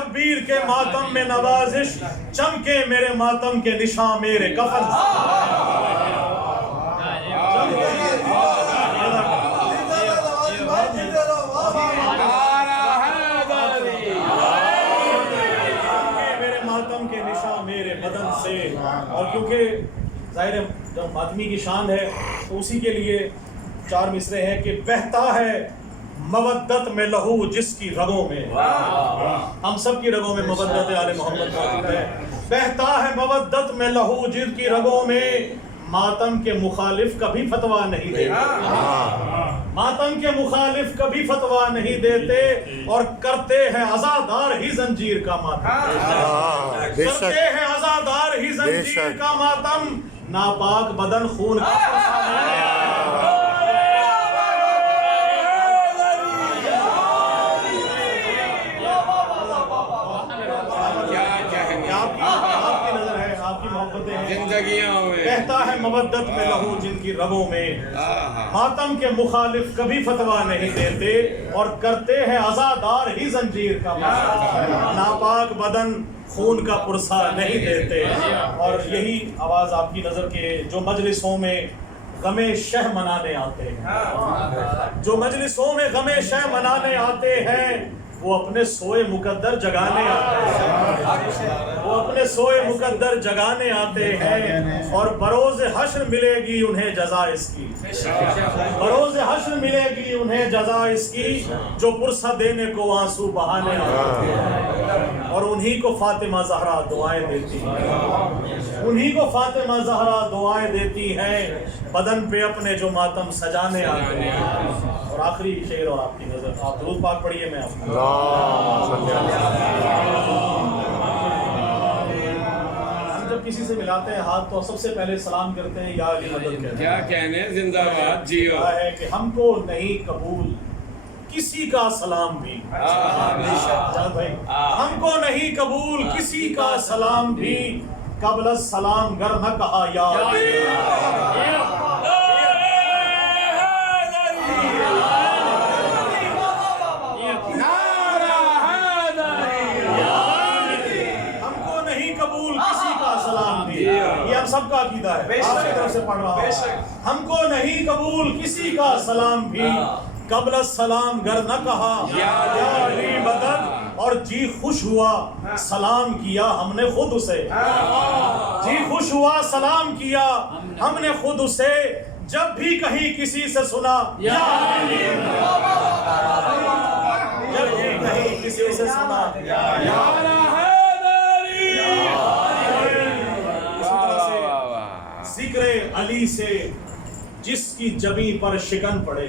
شبیر کے ماتم میں نوازش چمکے میرے ماتم کے نشاں میرے کفن میرے ماتم کے نشاں میرے بدن سے. اور کیونکہ ظاہر ہے جب ماتمی کی شان ہے تو اسی کے لیے 4 مصرے ہیں کہ بہتا ہے مودت میں لہو جس کی رگوں میں. ہم سب کی رگوں میں مودت آل محمد موجود ہے. بہتا ہے مودت میں لہو جس کی رگوں میں ماتم کے مخالف کبھی فتویٰ نہیں دیتے. ماتم کے مخالف کبھی فتویٰ نہیں دیتے اور کرتے ہیں عزادار ہی زنجیر کا ماتم. کرتے ہیں عزادار ہی زنجیر کا ماتم. ناپاک بدن خون کا کہتا ہے مودت میں لہو جن کی رگوں میں ماتم کے مخالف کبھی فتویٰ نہیں دیتے اور کرتے ہیں عزادار ہی زنجیر کا ماتم. ناپاک بدن خون کا پرسا نہیں دیتے. اور یہی آواز آپ کی نظر کے جو مجلسوں میں غم شہ منانے آتے ہیں جو مجلسوں میں غم شہ منانے آتے ہیں وہ اپنے سوئے مقدر جگانے آتے ہیں وہ اپنے سوئے مقدر جگانے آتے ہیں. اور بروز حشر ملے گی انہیں جزا اس کی بروز حشر ملے گی انہیں جزا اس کی جو پرسہ دینے کو آنسو بہانے آتے ہیں. اور انہی کو فاطمہ زہرا دعائیں دیتی ہیں انہی کو فاطمہ زہرا دعائیں دیتی ہیں بدن پہ اپنے جو ماتم سجانے آتے ہیں. اور آخری شعر اور آپ کی نظر آپ درود پاک پڑھیے. میں آپ ہم جب کسی سے ملاتے ہیں ہاتھ تو سب سے پہلے سلام کرتے ہیں یا علی مدد کہتے ہیں. کیا کہنے زندہ باد جیو ہے کہ ہم کو نہیں قبول کسی کا سلام بھی. جان بھائی ہم کو نہیں قبول کسی کا سلام بھی قبل السلام گر نہ کہا یا یہ ہم سب کا عقیدہ ہے. آپ کی طرف سے پڑھ رہا ہوں. ہم کو نہیں قبول کسی کا سلام بھی قبل السلام گر نہ کہا یا علی مدد. اور جی خوش ہوا سلام کیا ہم نے خود اسے جی خوش ہوا سلام کیا ہم نے خود اسے جب بھی کہیں کسی سے سنا یا علی جب بھی کہیں کسی سے سنا یا ذکر علی سے جس کی جبیں پر شکن پڑے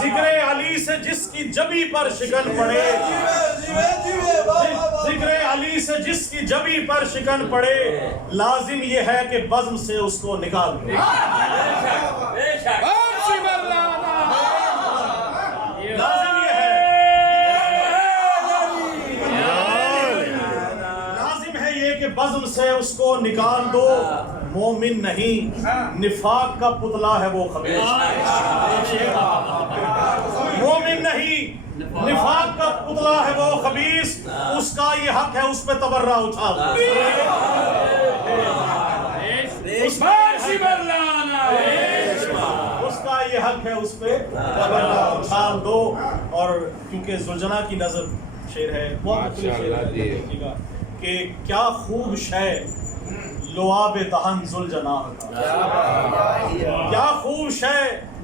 ذکر علی سے جس کی جبیں پر شکن پڑے ذکر علی سے جس کی جبیں پر شکن پڑے لازم یہ ہے کہ بزم سے اس کو نکال دے. بزم سے اس کو نکال دو. مومن نہیں نفاق کا پتلا ہے وہ خبیث. مومن نہیں نفاق کا پتلا ہے وہ خبیث. اس کا یہ حق ہے اس پہ تبرہ اٹھا دو. اس کا یہ حق ہے اس پہ تبرہ اٹھا دو. اور کیونکہ زلجنا کی نظر شعر ہے بہت شعر ہے کہ کیا خوب شے لعاب دہن ذوالجناح کا کیا خوب شے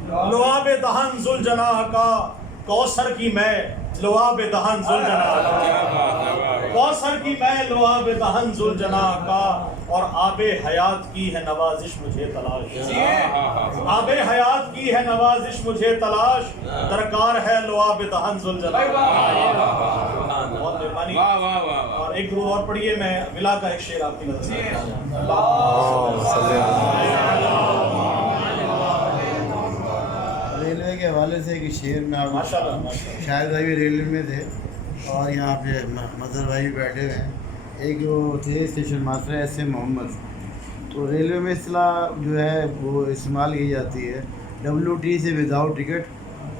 لعاب دہن ذوالجناح کا. کوثر کی میں لعاب دہن ذوالجناح کا کوثر کی میں لعاب دہن ذوالجناح کا. اور آب حیات کی ہے نوازش مجھے تلاش آب حیات کی ہے نوازش مجھے تلاش درکار ہے لعاب دہن ذوالجناح. بہت مہربانی. اور ایک درود اور پڑھیے. میں ولا کا ایک شعر آپ کی نظر سے ریلوے کے حوالے سے ایک شعر میں آپ شاید بھائی بھی ریلوے میں تھے اور یہاں پہ مظہر بھائی بھی بیٹھے ہوئے ہیں. ایک جو تھے اسٹیشن ماسٹر ایس ایم محمد. تو ریلوے میں اصطلاح جو ہے وہ استعمال کی جاتی ہے WT سے وداؤٹ ٹکٹ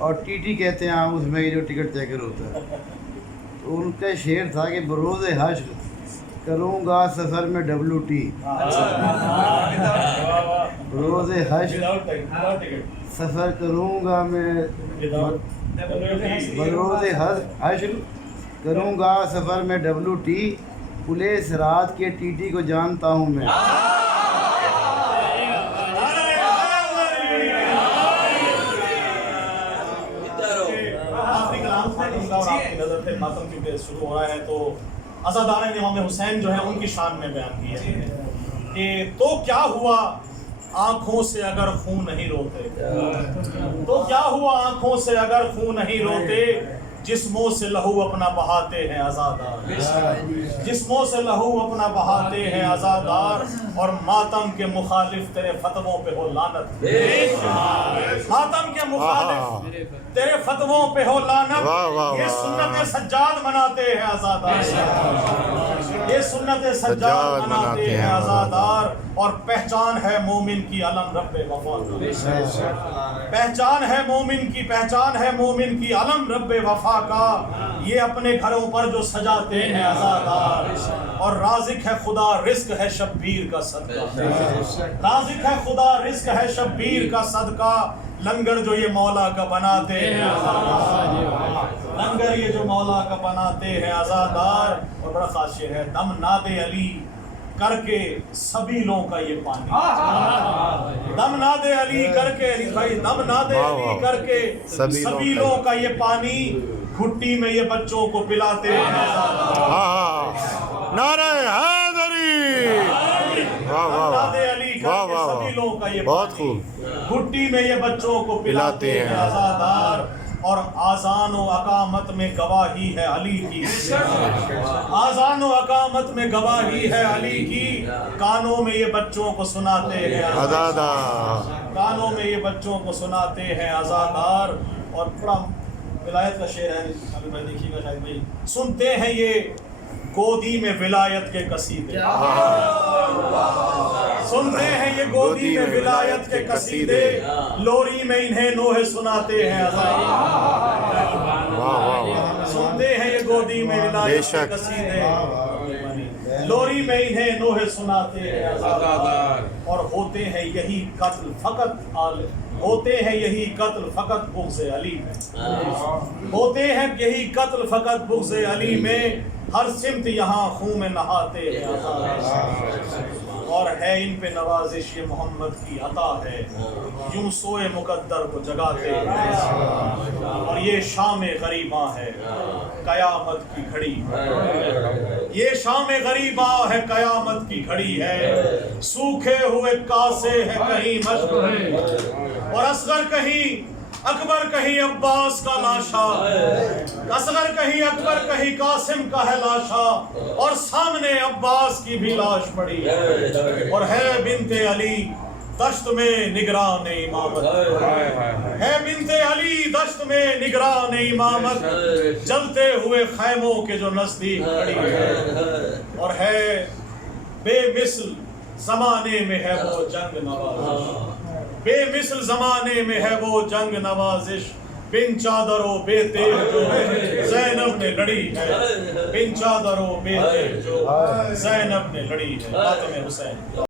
اور TT کہتے ہیں ہم اس میں جو ٹکٹ طے کر ہوتا ہے. تو تو ان کا شعر تھا کہ بروز حشر کروں گا سفر میں WT، بروز حشر سفر کروں گا میں، بروز حشر کروں گا سفر میں WT، پولیس رات کے TT کو جانتا ہوں میں۔ آخری کلام تھا ان کا اور آپ کی نظر سے ماتم کیونکہ شروع ہو رہا ہے تو عزادارِ امام حسین جو ہے ان کی شان میں بیان کیا ہے کہ تو کیا ہوا آنکھوں سے اگر خون نہیں روتے، تو کیا ہوا آنکھوں سے اگر خون نہیں روتے، جسموں سے لہو اپنا بہاتے ہیں عزادار، جسموں سے لہو اپنا بہاتے ہیں عزادار، اور ماتم کے مخالف تیرے فتووں پہ ہو لعنت، ماتم کے مخالف تیرے فتووں پہ ہو لعنت۔ یہ سنت سجاد مناتے ہیں عزادار، یہ سنت سجاد مناتے ہیں عزادار، اور پہچان ہے مومن کی علم رب وفا کا، پہچان ہے مومن کی، پہچان ہے مومن کی علم رب وفا کا، یہ اپنے گھروں پر جو سجاتے ہیں عزادار، اور رازق ہے خدا رزق ہے شبیر کا صدقہ، رازق ہے خدا رزق ہے شبیر کا صدقہ، لنگر جو یہ مولا کا بناتے ہیں عزادار، لنگر یہ جو مولا کا بناتے ہیں عزادار۔ اور بڑا خاص شعر ہے، دم ناد علی کر کے سبیلوں کا یہ پانی، دم ناد علی کر کے، بھائی دم ناد علی کر کے سبیلوں کا یہ پانی، گھٹی میں یہ بچوں کو پلاتے ہیں عزادار۔ نعرہ حیدری، ناد علی کر کے سبیلوں کا یہ پانی، گھٹی میں یہ بچوں کو پلاتے ہیں عزادار، اور آذان و اقامت میں گواہی ہے علی کی، آذان و اقامت میں گواہی ہے علی کی، کانوں میں یہ بچوں کو سناتے ہیں عزادار، کانوں میں یہ بچوں کو سناتے ہیں عزادار۔ اور بڑا ولایت کا شعر ہے، ابھی بھائی دیکھیے گا شاید بھائی، سنتے ہیں یہ گودی میں ولایت کے قصیدے، سنتے ہیں یہ گودی میں ولایت کے قصیدے، لوری میں انہیں نوحے سناتے ہیں عزادار، سنتے ہیں یہ گودی میں ولایت کے قصیدے، لوری میں انہیں نوحے سناتے ہیں عزادار، اور ہوتے ہیں یہی قتل فقط ہوتے ہیں یہی قتل فقط بغض علی میں، ہوتے ہیں یہی قتل فقط بغض علی میں، ہر سمت یہاں خون میں نہاتے ہیں عزادار، اور ہے ان پہ نوازش یہ محمد کی عطا ہے، یوں سوئے مقدر کو جگاتے ہیں، اور یہ شام غریباں ہے قیامت کی گھڑی، یہ شام غریباں ہے قیامت کی گھڑی ہے، سوکھے ہوئے کاسے ہیں کہیں مشک، اور اصغر کہیں اکبر کہیں عباس کا لاشا، اصغر کہیں اکبر کہیں قاسم کا ہے لاشا، اور سامنے عباس کی بھی لاش پڑی ہے، اور ہے بنت علی دشت میں نگران امامت، ہے بنت علی دشت میں نگران امامت، جلتے ہوئے خیموں کے جو نزدیک کھڑی ہے، اور ہے بے مثل زمانے میں ہے وہ جنگ نوازش، بے مثل زمانے میں ہے وہ جنگ نوازش، بن چادر و بے تیغ جو زینب نے لڑی ہے، بن چادر و بے تیغ جو زینب نے لڑی ہے، خاتم حسین۔